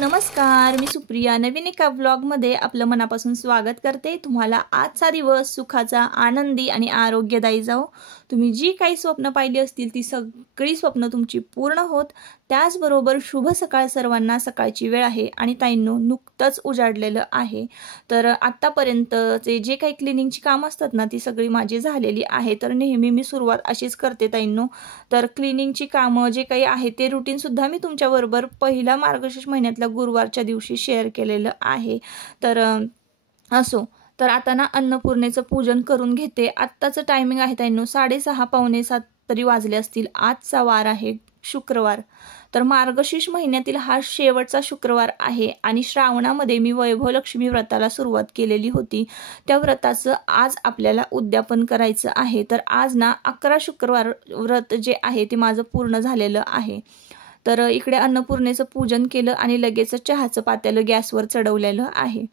नमस्कार, मी सुप्रिया नवीन एका व्लॉगमध्ये आपलं मनापासून स्वागत करते। तुम्हाला आजचा दिवस सुखाचा, आनंदी आणि आरोग्यदायी जाओ। तुम्ही जी काही स्वप्न पाहिली असतील ती सगळी स्वप्न तुमची पूर्ण होत। त्याचबरोबर शुभ सकाळ सर्वांना। सकाळची वेळ आहे आणि ताईंनो नुकतंच उजाडलेलं आहे। तर आतापर्यंतचे जे काही क्लिनिंगची काम असतात ना ती सगळी माझी झालेली आहे। तर नेहमी मी सुरुवात अशीच करते ताईंनो। तर क्लिनिंगची कामं जे काही आहे ते रुटीन सुद्धा मी तुमच्याबरोबर पहिला मार्गशीर्ष महिन्यातल्या गुरुवारच्या दिवशी शेअर केलेलं आहे। तर असो, तर आता ना अन्नपूर्णेचं पूजन करून घेते। आत्ताचं टायमिंग आहे ताईंनो 6:30 पावणे 7 तरी वाजले असतील। आजचा वार आहे शुक्रवार। तर मार्गशीर्ष महिन्यातील हा शेवटचा शुक्रवार आहे आणि श्रावणामध्ये मी वैभव लक्ष्मी व्रताला सुरुवात केलेली होती। त्या व्रताचं आज आपल्याला उद्यापन करायचं आहे। तर आज ना 11 शुक्रवार व्रत जे आहे ते माझं पूर्ण झालेलं आहे। तर इकडे अन्नपूर्णेचं पूजन केलं आणि लगेच चहाचं पातेलं गॅसवर चढवलेलं आहे।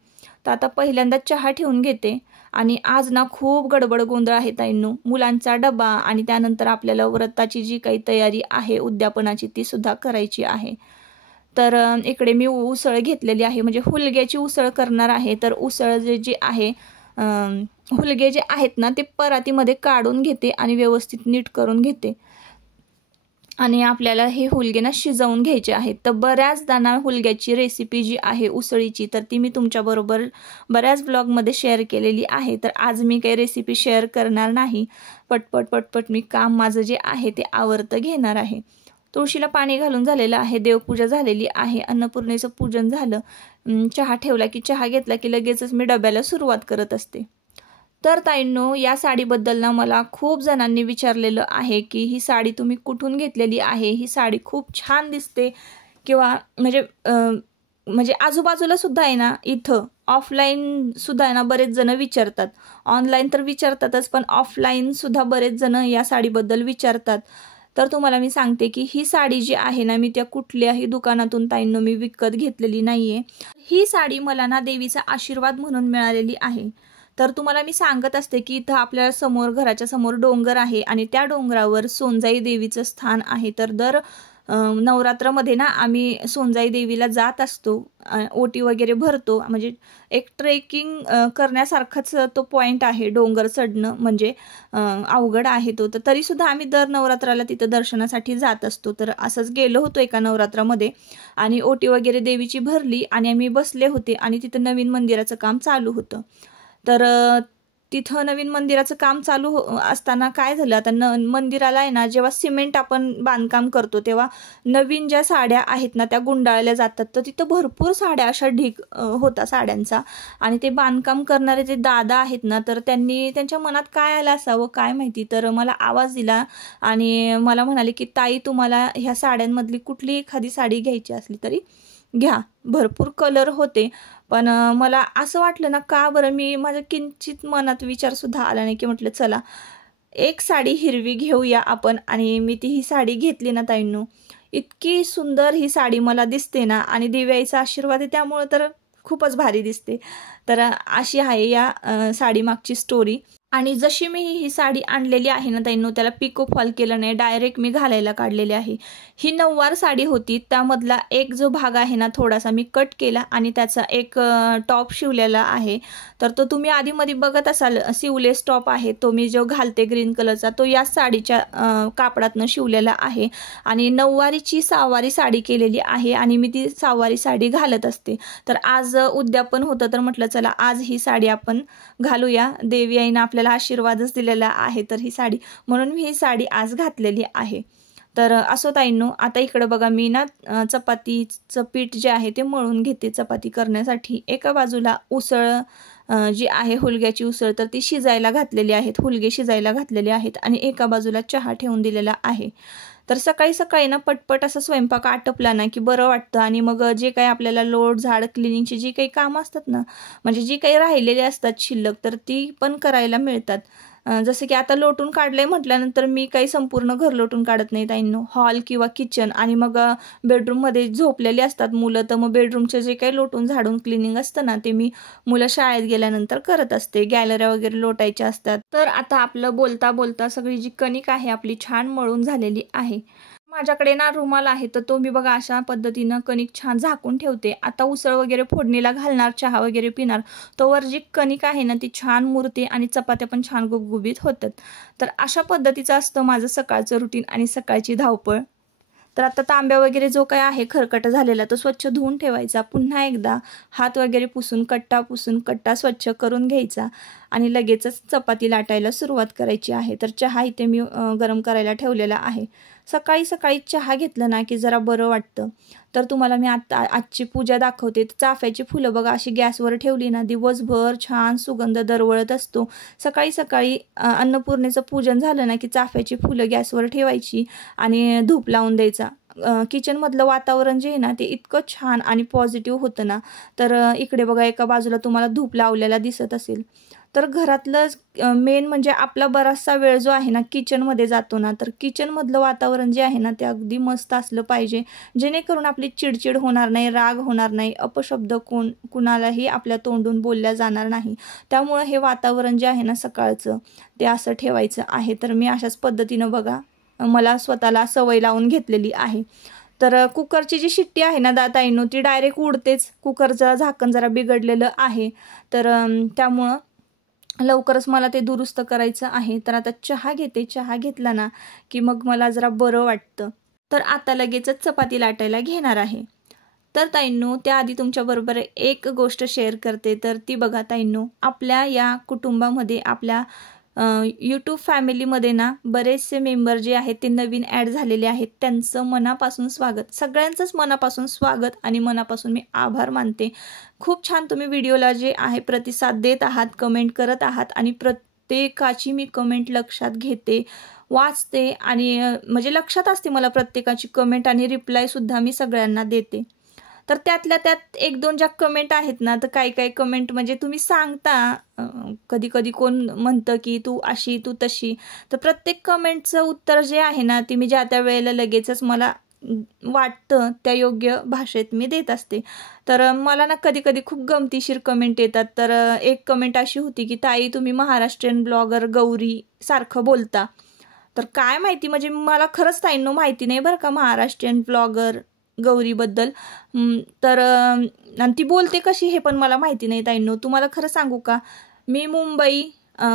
तर आता पहिल्यांदा चहा ठेवून घेते आणि आज ना खूप गडबड गोंधळ आहे ताईंनो। मुलांचा डबा आणि त्यानंतर आपल्याला व्रताची जी काही तयारी आहे उद्यापनाची ती सुद्धा करायची आहे। तर इकडे मी उसळ घेतलेली आहे, म्हणजे हुलग्याची उसळ करणार आहे। तर उसळ जे आहे हुलगे जे आहेत ना ते परातीमध्ये काढून घेते आणि व्यवस्थित नीट करून घेते आणि आपल्याला हे हुलगे ना शिजवून घ्यायचे आहेत। तर बऱ्याचदा ना हुलग्याची रेसिपी जी आहे उसळीची तर ती मी तुमच्याबरोबर बऱ्याच ब्लॉगमध्ये शेअर केलेली आहे। तर आज मी काही रेसिपी शेअर करणार नाही। पटपट मी काम माझं जे आहे ते आवर्त घेणार आहे। तुळशीला पाणी घालून झालेलं आहे, देवपूजा झालेली आहे, अन्नपूर्णेचं पूजन झालं। चहा ठेवला की चहा घेतला की लगेचच मी डब्याला सुरुवात करत असते। तर ताईंनो या साडीबद्दल ना मला खूप जणांनी विचारलेलं आहे की ही साडी तुम्ही कुठून घेतलेली आहे, ही साडी खूप छान दिसते किंवा म्हणजे आजूबाजूला सुद्धा आहे ना, इथं ऑफलाईन सुद्धा आहे ना बरेच जण विचारतात। ऑनलाईन तर विचारतातच पण ऑफलाईन सुद्धा बरेच जण या साडीबद्दल विचारतात। तर तुम्हाला मी सांगते की ही साडी जी आहे ना मी त्या कुठल्याही दुकानातून ताईंनो मी विकत घेतलेली नाहीये। ही साडी मला ना देवीचा आशीर्वाद म्हणून मिळालेली आहे। तर तुम्हाला मी सांगत असते की इथं आपल्या समोर घराच्या समोर डोंगर आहे आणि त्या डोंगरावर सोनजाई देवीचं स्थान आहे। तर दर नवरात्रामध्ये ना आम्ही सोनजाई देवीला जात असतो, ओटी वगैरे भरतो। म्हणजे एक ट्रेकिंग करण्यासारखाच तो पॉइंट आहे। डोंगर चढणं म्हणजे अवघड आहे तो, तर तरी सुद्धा आम्ही दर नवरात्राला तिथं दर्शनासाठी जात असतो। तर असंच गेलो होतो एका नवरात्रामध्ये आणि ओटी वगैरे देवीची भरली आणि आम्ही बसले होते आणि तिथं नवीन मंदिराचं काम चालू होतं। तर तिथं नवीन मंदिराचं काम चालू असताना काय झालं, आता मंदिराला आहे ना जेव्हा सिमेंट आपण बांधकाम करतो तेव्हा नवीन ज्या साड्या आहेत ना त्या गुंडाळल्या जातात। तर तिथं भरपूर साड्या अशा ढीग होता साड्यांचा आणि ते बांधकाम करणारे जे दादा आहेत ना तर त्यांनी त्यांच्या मनात काय आलं असावं काय माहिती, तर मला आवाज दिला आणि मला म्हणाले की ताई तुम्हाला ह्या साड्यांमधली कुठली एखादी साडी घ्यायची असली तरी घ्या। भरपूर कलर होते पण मला असं वाटलं ना का बरं, मी माझ्या किंचित मनात विचार सुद्धा आला नाही की म्हटलं चला एक साडी हिरवी घेऊया आपण। आणि मी ती ही साडी घेतली ना ताईंनो, इतकी सुंदर ही साडी मला दिसते ना आणि देवीचा आशीर्वाद आहे त्यामुळे तर खूपच भारी दिसते। तर अशी आहे या साडी मागची स्टोरी। आणि जशी मी ही साडी आणलेली आहे ना ताईंनो त्याला पिको फॉल केलं नाही, डायरेक्ट मी घालायला काढलेली आहे। ही नऊवार साडी होती, त्यामधला एक जो भाग आहे ना थोडासा मी कट केला आणि त्याचा एक टॉप शिवलेला आहे। तर तो तुम्ही आधीमध्ये बघत असाल सिवलेस टॉप आहे, तो मी जो घालते ग्रीन कलरचा तो या साडीच्या कापडातनं शिवलेला आहे। आणि नऊवारीची सहावारी साडी केलेली आहे आणि मी ती सहावारी साडी घालत असते। तर आज उद्यापन होतं तर म्हटलं चला आज ही साडी आपण घालूया, देवी आईनं आपल्याला आशीर्वादच दिलेला आहे तर ही साडी, म्हणून मी ही साडी आज घातलेली आहे। तर असो ताईंनो, आता इकडे बघा मी ना चपातीचं पीठ जे आहे ते मळून घेते चपाती करण्यासाठी। एका बाजूला उसळ जी आहे हुलग्याची उसळ तर ती शिजायला घातलेली आहेत, हुलगे शिजायला घातलेले आहेत आणि एका बाजूला चहा ठेवून दिलेला आहे। तर सकाळी सकाळी ना पटपट असा स्वयंपाक आटपला ना की बरं वाटतं आणि मग जे काही आपल्याला लोट झाड क्लिनिंगची जी काही कामं असतात ना, म्हणजे जी काही राहिलेली असतात शिल्लक तर ती पण करायला मिळतात। जसं की आता लोटून काढलंय म्हटल्यानंतर मी काही संपूर्ण घर लोटून काढत नाही ताईंनो, हॉल किंवा किचन आणि मग बेडरूममध्ये झोपलेली असतात मुलं, तर मग बेडरूमचे जे काही लोटून झाडून क्लिनिंग असतं ना ते मी मुलं शाळेत गेल्यानंतर करत असते। गॅलऱ्या वगैरे लोटायच्या असतात। तर आता आपलं बोलता बोलता सगळी जी कणिक आहे आपली छान मळून झालेली आहे। माझ्याकडे ना रुमाल आहे, तर तो मी बघा अशा पद्धतीनं कणिक छान झाकून ठेवते. आता उसळ वगैरे फोडणीला घालणार, चहा वगैरे पिणार, तोवर जी कणिक आहे ना ती छान मुरते आणि चपात्या पण छान गुबगुबीत होतात. तर अशा पद्धतीचं असतं माझं सकाळचं रुटीन आणि सकाळची धावपळ. तर आता तांब्या वगैरे जो काय आहे खरकट झालेला तो स्वच्छ धुवून ठेवायचा. पुन्हा एकदा हात वगैरे पुसून कट्टा स्वच्छ करून घ्यायचा आणि लगेचच चपाती लाटायला सुरुवात करायची आहे. तर चहा इथे मी गरम करायला ठेवलेला आहे. सकाळी सकाळी चहा घेतलं ना की जरा बरं वाटतं. तर तुम्हाला मी आजची पूजा दाखवते. चाफ्याची फुलं बघा अशी गॅसवर ठेवली ना दिवसभर छान सुगंध दरवळत असतो. सकाळी सकाळी अन्नपूर्णेचं पूजन झालं ना की चाफ्याची फुलं गॅसवर ठेवायची आणि धूप लावून द्यायचा. किचनमधलं वातावरण जे आहे ना ते इतकं छान आणि पॉझिटिव्ह होतं ना. तर इकडे बघा एका बाजूला तुम्हाला धूप लावलेला दिसत असेल. तर घरातलं मेन म्हणजे आपला बराचसा वेळ जो आहे ना किचनमध्ये जातो ना, तर किचनमधलं वातावरण जे आहे ना ते अगदी मस्त असलं पाहिजे, जेणेकरून आपली चिडचिड होणार नाही, राग होणार नाही, अपशब्द कुणालाही आपल्या तोंडून बोलल्या जाणार नाही. त्यामुळं हे वातावरण जे आहे ना सकाळचं ते असं ठेवायचं आहे. तर मी अशाच पद्धतीनं बघा मला स्वतःला सवय लावून घेतलेली आहे. तर कुकरची जी शिट्टी आहे ना ताईंनो ती डायरेक्ट उडतेच. कुकरचं झाकण जरा बिघडलेलं आहे, तर त्यामुळं लवकरच मला ते दुरुस्त करायचं आहे. तर आता चहा घेते. चहा घेतला ना की मग मला जरा बरं वाटतं. तर आता लगेचच चपाती लाटायला घेणार आहे. तर ताईंनो त्याआधी तुमच्याबरोबर एक गोष्ट शेअर करते. तर ती बघा ताईंनो, आपल्या या कुटुंबामध्ये आपल्या यूट्यूब फॅमिलीमध्ये ना बरेचसे मेंबर जे आहेत ते नवीन ॲड झालेले आहेत. त्यांचं मनापासून स्वागत, सगळ्यांचंच मनापासून स्वागत आणि मनापासून मी आभार मानते. खूप छान तुम्ही व्हिडिओला जे आहे प्रतिसाद देत आहात, कमेंट करत आहात आणि प्रत्येकाची मी कमेंट लक्षात घेते, वाचते आणि म्हणजे लक्षात असते मला प्रत्येकाची कमेंट आणि रिप्लायसुद्धा मी सगळ्यांना देते. तर त्यातल्या त्यात एक दोन ज्या कमेंट आहेत ना, तर काही कमेंट म्हणजे तुम्ही सांगता, कधी कधी कोण म्हणतं की तू अशी तू तशी, तर प्रत्येक कमेंटचं उत्तर जे आहे ना ते मी ज्या त्या वेळेला लगेचच मला वाटतं त्या योग्य भाषेत मी देत असते. तर मला ना कधी कधी खूप गमतीशीर कमेंट येतात. तर एक कमेंट अशी होती की ताई तुम्ही महाराष्ट्रीयन ब्लॉगर गौरी सारखं बोलता. तर काय माहिती, म्हणजे मला खरंच ताईंनो माहिती नाही बरं का महाराष्ट्रीयन ब्लॉगर गौरीबद्दल. तर आणि ती बोलते कशी हे पण मला माहिती नाही ताईंनो. तुम्हाला खरं सांगू का, मी मुंबई,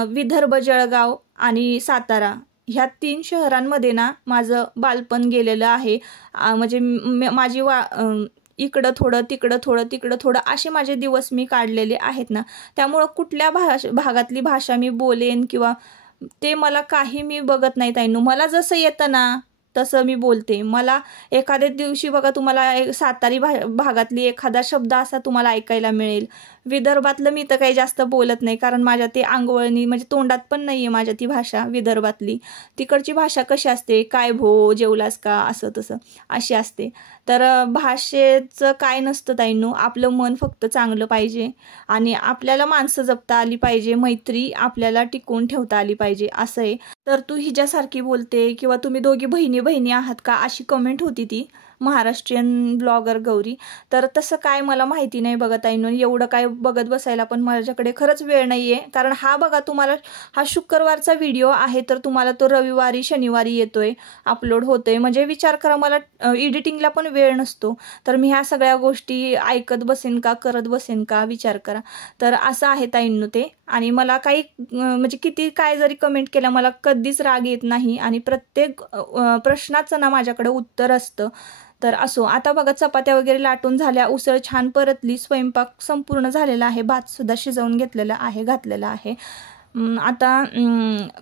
विदर्भ, जळगाव आणि सातारा ह्या 3 शहरांमध्ये ना माझं बालपण गेलेलं आहे. म्हणजे माझी इकडं थोडं तिकडं थोडं तिकडं थोडं असे माझे दिवस मी काढलेले आहेत ना. त्यामुळं कुठल्या भागातली भाषा मी बोलेन किंवा ते मला काही मी बघत नाही ताईंनो. मला जसं येतं ना तसं मी बोलते. मला एखाद्या दिवशी बघा तुम्हाला सातारी भागातली एखादा शब्द असा तुम्हाला ऐकायला मिळेल. विदर्भातलं मी तर काही जास्त बोलत नाही, कारण माझ्या ते अंगवळणी म्हणजे तोंडात पण नाही आहे माझ्या ती भाषा विदर्भातली. तिकडची भाषा कशी असते, काय भो जेवलास का, असं तसं अशी असते. तर भाषेचं काय नसतं ताईंनो, आपलं मन फक्त चांगलं पाहिजे आणि आपल्याला माणसं जपता आली पाहिजे, मैत्री आपल्याला टिकवून ठेवता आली पाहिजे असं आहे. तर तू हिच्यासारखी बोलते किंवा तुम्ही दोघी बहिणी आहात का, अशी कमेंट होती ती महाराष्ट्रीयन ब्लॉगर गौरी. तर तसं काय मला माहिती नाही बघा ताईंनो. एवढं काय बघत बसायला पण माझ्याकडे खरंच वेळ नाही आहे, कारण हा बघा तुम्हाला हा शुक्रवारचा व्हिडिओ आहे, तर तुम्हाला तो रविवारी शनिवारी येतोय, अपलोड होतोय. म्हणजे विचार करा, मला एडिटिंगला पण वेळ नसतो. तर मी ह्या सगळ्या गोष्टी ऐकत बसेन का, करत बसेन का, विचार करा. तर असं आहे ताईंनो ते. आणि मला काही म्हणजे किती काय जरी कमेंट केलं मला कधीच राग येत नाही आणि प्रत्येक प्रश्नाचं ना माझ्याकडे उत्तर असतं. तर असो, आता बघा चपात्या वगैरे लाटून झाल्या, उसळ छान परतली, स्वयंपाक संपूर्ण झालेला आहे, भातसुद्धा शिजवून घातलेला आहे. आता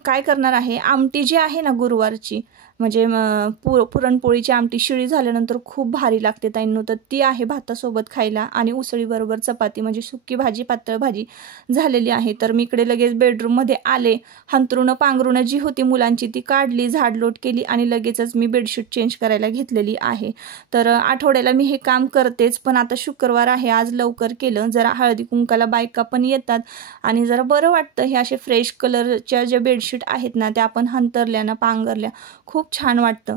काय करणार आहे, आमटी जी आहे ना गुरुवारची, म्हणजे पुरणपोळीची आमटी शिळी झाल्यानंतर खूप भारी लागते ताईंनो. तर ती आहे भातासोबत खायला आणि उसळीबरोबर चपाती, म्हणजे सुकी भाजी, पातळ भाजी झालेली आहे. तर मी इकडे लगेच बेडरूममध्ये आले, हंतरुणं पांघरुणं जी होती मुलांची ती काढली, झाडलोट केली आणि लगेचच मी बेडशीट चेंज करायला घेतलेली आहे. तर आठवड्याला मी हे काम करतेच, पण आता शुक्रवार आहे, आज लवकर केलं. जरा हळदी कुंकाला बायका पण येतात आणि जरा बरं वाटतं. हे असे फ्रेश कलरच्या ज्या बेडशीट आहेत ना त्या आपण हंतरल्या ना, पांघरल्या, खूप छान वाटतं.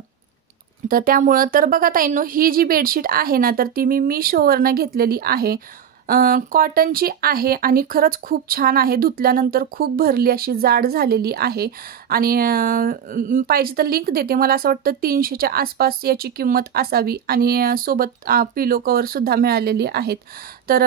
तर त्यामुळं तर बघा ताईंनो, ही जी बेडशीट आहे ना तर ती मी मिशोवरनं घेतलेली आहे. कॉटनची आहे आणि खरंच खूप छान आहे. धुतल्यानंतर खूप भरली अशी जाड झालेली आहे आणि पाहिजे तर लिंक देते. मला असं वाटतं 300च्या आसपास याची किंमत असावी आणि सोबत पिलो कवरसुद्धा मिळालेली आहेत. तर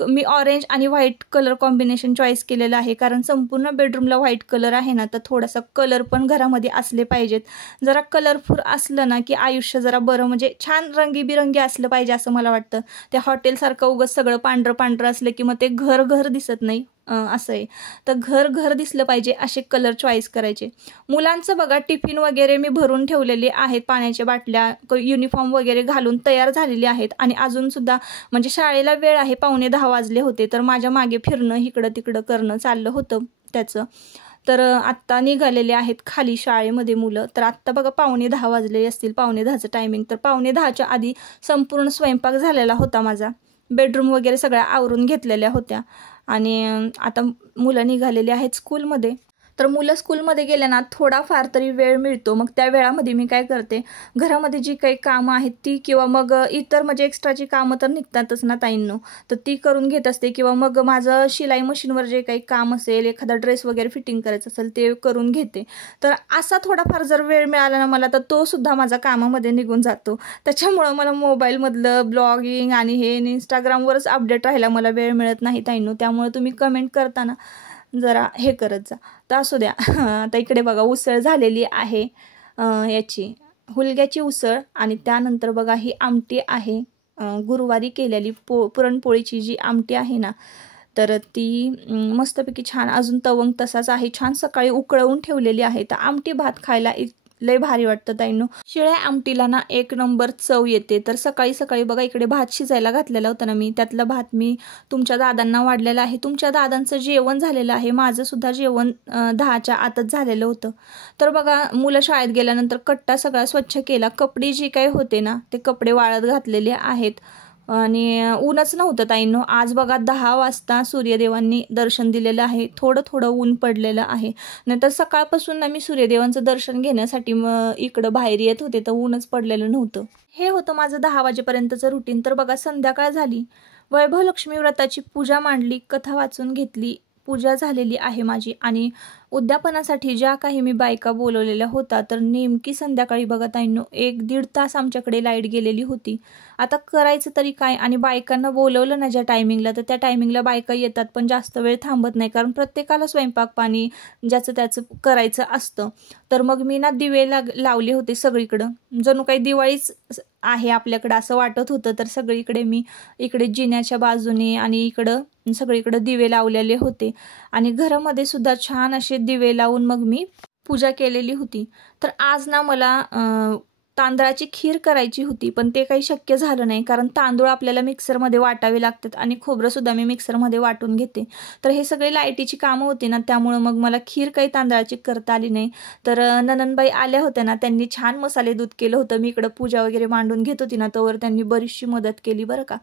मी ऑरेंज आणि व्हाईट कलर कॉम्बिनेशन चॉईस केलेलं आहे, कारण संपूर्ण बेडरूमला व्हाईट कलर आहे ना, तर थोडासा कलर पण घरामध्ये असले पाहिजेत. जरा कलरफुल असलं ना की आयुष्य जरा बरं, म्हणजे छान रंगीबिरंगी असलं पाहिजे असं मला वाटतं. त्या हॉटेलसारखं उगाच सगळं पांढरं पांढरं असलं की मग ते घर घर दिसत नाही, असं आहे. तर घर घर दिसलं पाहिजे असे कलर चॉईस करायचे. मुलांचं बघा टिफिन वगैरे मी भरून ठेवलेले आहेत, पाण्याच्या बाटल्या, युनिफॉर्म वगैरे घालून तयार झालेली आहेत आणि अजूनसुद्धा म्हणजे शाळेला वेळ आहे, 9:45 वाजले होते. तर माझ्या मागे फिरणं इकडं तिकडं करणं चाललं होतं त्याचं. तर आत्ता निघालेले आहेत खाली शाळेमध्ये मुलं. तर आत्ता बघा 9:45 वाजलेले असतील, 9:45चं टायमिंग. तर 9:45च्या आधी संपूर्ण स्वयंपाक झालेला होता माझा. बेडरूम वगैरे सगळ्या आवरून घेतलेल्या होत्या आणि आता मुलं निघालेली आहेत स्कूलमध्ये. तर मुलं स्कूलमध्ये गेल्या ना थोडाफार तरी वेळ मिळतो. मग त्या वेळामध्ये मी काय करते, घरामध्ये जी काही कामं आहेत ती किंवा मग इतर म्हणजे एक्स्ट्राची कामं तर निघतातच ना ताईंनो, तर ती करून घेत असते. किंवा मग माझं शिलाई मशीनवर जे काही काम असेल, एखादा ड्रेस वगैरे फिटिंग करायचं असेल ते करून घेते. तर असा थोडाफार जर वेळ मिळाला ना मला, तर तो सुद्धा माझा कामामध्ये निघून जातो. त्याच्यामुळं मला मोबाईलमधलं ब्लॉगिंग आणि हे इंस्टाग्रामवरच अपडेट राहायला मला वेळ मिळत नाही ताईंनो. त्यामुळे तुम्ही कमेंट करताना जरा हे करत जा. तर असू द्या. आता इकडे बघा उसळ झालेली आहे, याची हुलग्याची उसळ. आणि त्यानंतर बघा ही आमटी आहे, गुरुवारी केलेली पुरणपोळीची जी आमटी आहे ना, तर ती मस्तपैकी छान, अजून तवंग तसाच आहे, छान सकाळी उकळवून ठेवलेली आहे. तर आमटी भात खायला लय भारी वाटतं ताईंनो. शिळ्या आमटीला ना एक नंबर चव येते. तर सकाळी सकाळी बघा इकडे भात शिजायला घातलेला होता ना मी, त्यातला भात मी तुमच्या दादांना वाढलेला आहे. तुमच्या दादांचं जेवण झालेलं आहे, माझं सुद्धा जेवण 10च्या आतच झालेलं होतं. तर बघा मुलं शाळेत गेल्यानंतर कट्टा सगळा स्वच्छ केला. कपडे जी काही होते ना ते कपडे वाळत घातलेले आहेत आणि ऊनच नव्हतं ताईंनो. आज बघा 10 वाजता सूर्यदेवांनी दर्शन दिलेलं आहे. थोडं थोडं ऊन पडलेलं आहे. नंतर सकाळपासून ना मी सूर्यदेवांचं दर्शन घेण्यासाठी इकडं बाहेर येत होते, तर ऊनच पडलेलं नव्हतं. हे होतं माझं 10 वाजेपर्यंतचं रुटीन. तर बघा संध्याकाळ झाली, वैभव लक्ष्मी व्रताची पूजा मांडली, कथा वाचून घेतली, पूजा झालेली आहे माझी. आणि उद्यापनासाठी ज्या काही मी बायका बोलवलेल्या होत्या, तर नेमकी संध्याकाळी बघा ताईंनो 1-1.5 तास आमच्याकडे लाईट गेलेली होती. आता करायचं तरी काय, आणि बायकांना बोलवलं ना ज्या टायमिंगला, तर त्या टायमिंगला बायका येतात पण जास्त वेळ थांबत नाही, कारण प्रत्येकाला स्वयंपाक पाणी ज्याचं त्याचं करायचं असतं. तर मग मी ना दिवे लावले होते सगळीकडं, जणू काही दिवाळीच आहे आपल्याकडं असं वाटत होतं. तर सगळीकडे मी इकडे जिन्याच्या बाजूने आणि इकडं सगळीकडे दिवे लावलेले होते आणि घरामध्ये सुद्धा छान असे दिवे लावून मग मी पूजा केलेली होती. तर आज ना मला तांदळाची खीर करायची होती, पण ते काही शक्य झालं नाही, कारण तांदूळ आपल्याला मिक्सरमध्ये वाटावे लागतात आणि खोबरंसुद्धा मी मिक्सरमध्ये वाटून घेते. तर हे सगळे लाईटीची कामं होती ना, त्यामुळं मग मला खीर काही तांदळाची करता आली नाही. तर ननंदबाई आल्या होत्या ना, त्यांनी छान मसाले दूध केलं होतं. मी इकडं पूजा वगैरे मांडून घेत होती ना, तोवर त्यांनी बरीचशी मदत केली बरं का.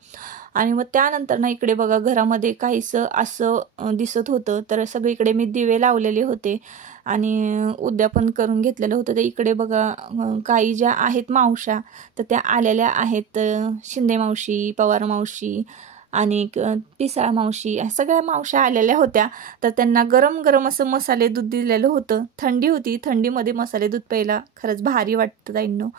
आणि मग त्यानंतर ना इकडे बघा घरामध्ये काहीसं असं दिसत होतं. तर सगळीकडे मी दिवे लावलेले होते आणि उद्यापन करून घेतलेलं होतं. ते इकडे बघा काही ज्या आहेत मावशा, तर त्या आलेल्या आहेत. शिंदे मावशी, पवार मावशी आणि पिसाळ मावशी, सगळ्या मावशा आलेल्या होत्या. तर त्यांना गरम गरम असं मसाले दूध दिलेलं होतं. थंडी होती, थंडीमध्ये मसाले दूध प्यायला खरंच भारी वाटतं ताईंनो.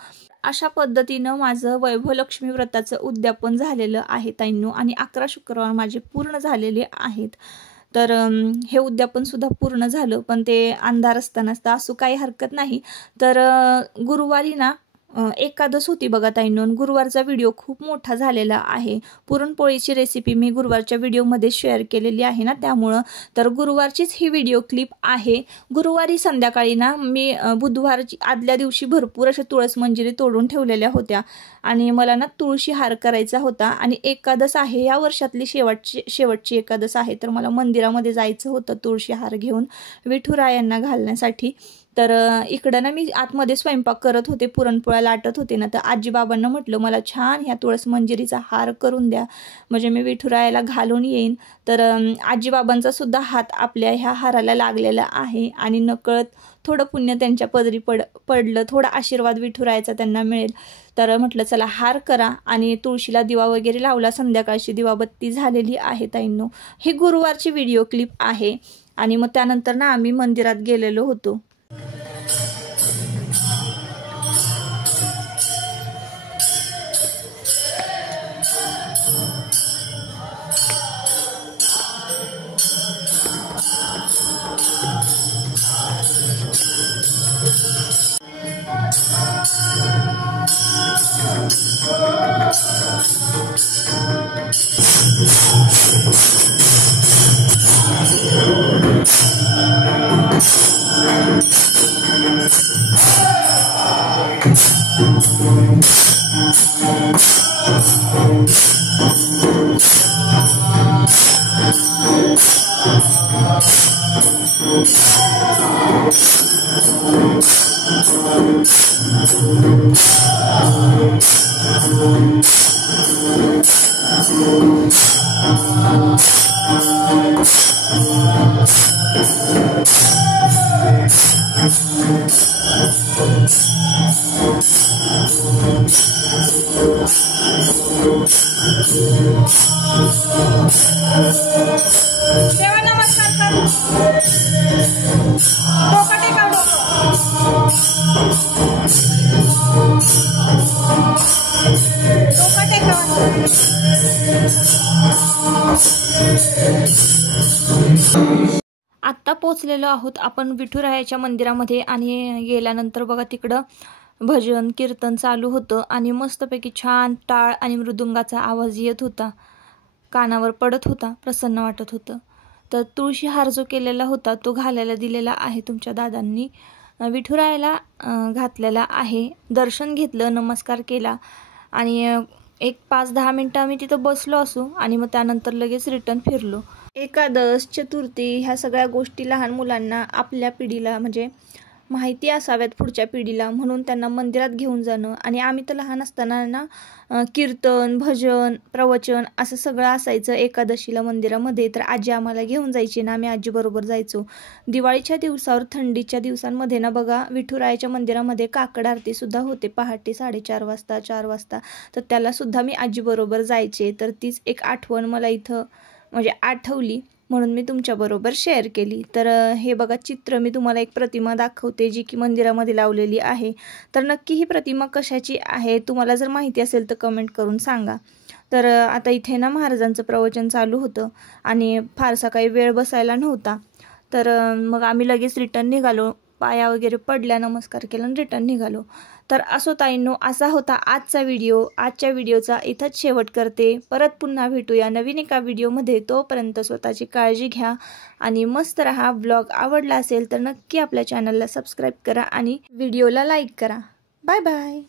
अशा पद्धतीनं माझं वैभव लक्ष्मी व्रताचं उद्यापन झालेलं आहे ताईंनो. आणि 11 शुक्रवार माझे पूर्ण झालेले आहेत. तर हे उद्यापन सुद्धा पूर्ण झालं, पण ते अंधार असतानाच, तर असू काही हरकत नाही. तर गुरुवारी ना एकादश होती बघा ताईंनो. गुरुवारचा व्हिडिओ खूप मोठा झालेला आहे. पुरणपोळीची रेसिपी मी गुरुवारच्या व्हिडिओमध्ये शेअर केलेली आहे ना, त्यामुळं तर गुरुवारचीच ही व्हिडिओ क्लिप आहे. गुरुवारी संध्याकाळी ना मी बुधवारची आदल्या दिवशी भरपूर अशा तुळस मंजिरी तोडून ठेवलेल्या होत्या आणि मला ना तुळशी हार करायचा होता. आणि एकादश आहे, या वर्षातली शेवटची एकादश आहे. तर मला मंदिरामध्ये जायचं होतं तुळशी हार घेऊन विठुरायांना घालण्यासाठी. तर इकडं ना मी आतमध्ये स्वयंपाक करत होते, पुरणपोळ्या लाटत होते ना, तर आजीबाबांना म्हटलं मला छान ह्या तुळस मंजिरीचा हार करून द्या, म्हणजे मी विठुरायाला घालून येईन. तर आजीबाबांचा सुद्धा हात आपल्या ह्या हाराला लागलेला आहे आणि नकळत थोडं पुण्य त्यांच्या पदरी पडलं, थोडा आशीर्वाद विठुरायाचा त्यांना मिळेल. तर म्हटलं चला हार करा आणि तुळशीला दिवा वगैरे लावला, संध्याकाळची दिवाबत्ती झालेली आहे ताईंनो. ही गुरुवारची व्हिडिओ क्लिप आहे आणि मग त्यानंतर ना आम्ही मंदिरात गेलेलो होतो. देवा नमस्कार कर, डोका टेका, डोका टेका. आत्ता पोचलेलो आहोत आपण विठुरायाच्या मंदिरामध्ये आणि गेल्यानंतर बघा तिकडं भजन कीर्तन चालू होतं आणि मस्तपैकी छान टाळ आणि मृदुंगाचा आवाज येत होता, कानावर पडत होता, प्रसन्न वाटत होतं. तर तुळशी हार जो केलेला होता तो घालायला दिलेला आहे तुमच्या दादांनी, विठुरायाला घातलेला आहे. दर्शन घेतलं, नमस्कार केला आणि एक 5-10 मिनटं आम्ही तिथं बसलो असू आणि मग त्यानंतर लगेच रिटर्न फिरलो. एकादश, चतुर्थी ह्या सगळ्या गोष्टी लहान मुलांना आपल्या पिढीला म्हणजे माहिती असाव्यात पुढच्या पिढीला, म्हणून त्यांना मंदिरात घेऊन जाणं. आणि आम्ही तर लहान असताना ना कीर्तन, भजन, प्रवचन असं सगळं असायचं एकादशीला मंदिरामध्ये. तर आजी आम्हाला घेऊन जायची ना, आम्ही आजीबरोबर जायचो. दिवाळीच्या दिवसावर, थंडीच्या दिवसांमध्ये ना बघा विठुरायाच्या मंदिरामध्ये काकड आरतीसुद्धा होते पहाटे 4:30 वाजता, 4 वाजता. तर त्यालासुद्धा मी आजीबरोबर जायचे. तर तीच एक आठवण मला इथं म्हणजे आठवली, म्हणून मी तुमच्याबरोबर शेअर केली. तर हे बघा चित्र मी तुम्हाला एक प्रतिमा दाखवते जी की मंदिरामध्ये लावलेली आहे. तर नक्की ही प्रतिमा कशाची आहे तुम्हाला जर माहिती असेल तर कमेंट करून सांगा. तर आता इथे ना महाराजांचं प्रवचन चालू होतं आणि फारसा काही वेळ बसायला नव्हता. तर मग आम्ही लगेच रिटर्न निघालो, पाया वगैरे पडल्या, नमस्कार केला आणि रिटर्न निघालो. तर असो ताईंनो, असा होता आजचा व्हिडिओ. आजच्या व्हिडिओचा इथंच शेवट करते. परत पुन्हा भेटूया नवीन एका व्हिडिओमध्ये. तोपर्यंत स्वतःची काळजी घ्या आणि मस्त रहा. ब्लॉग आवडला असेल तर नक्की आपल्या चॅनलला सबस्क्राईब करा आणि व्हिडिओला लाईक करा. Bye bye.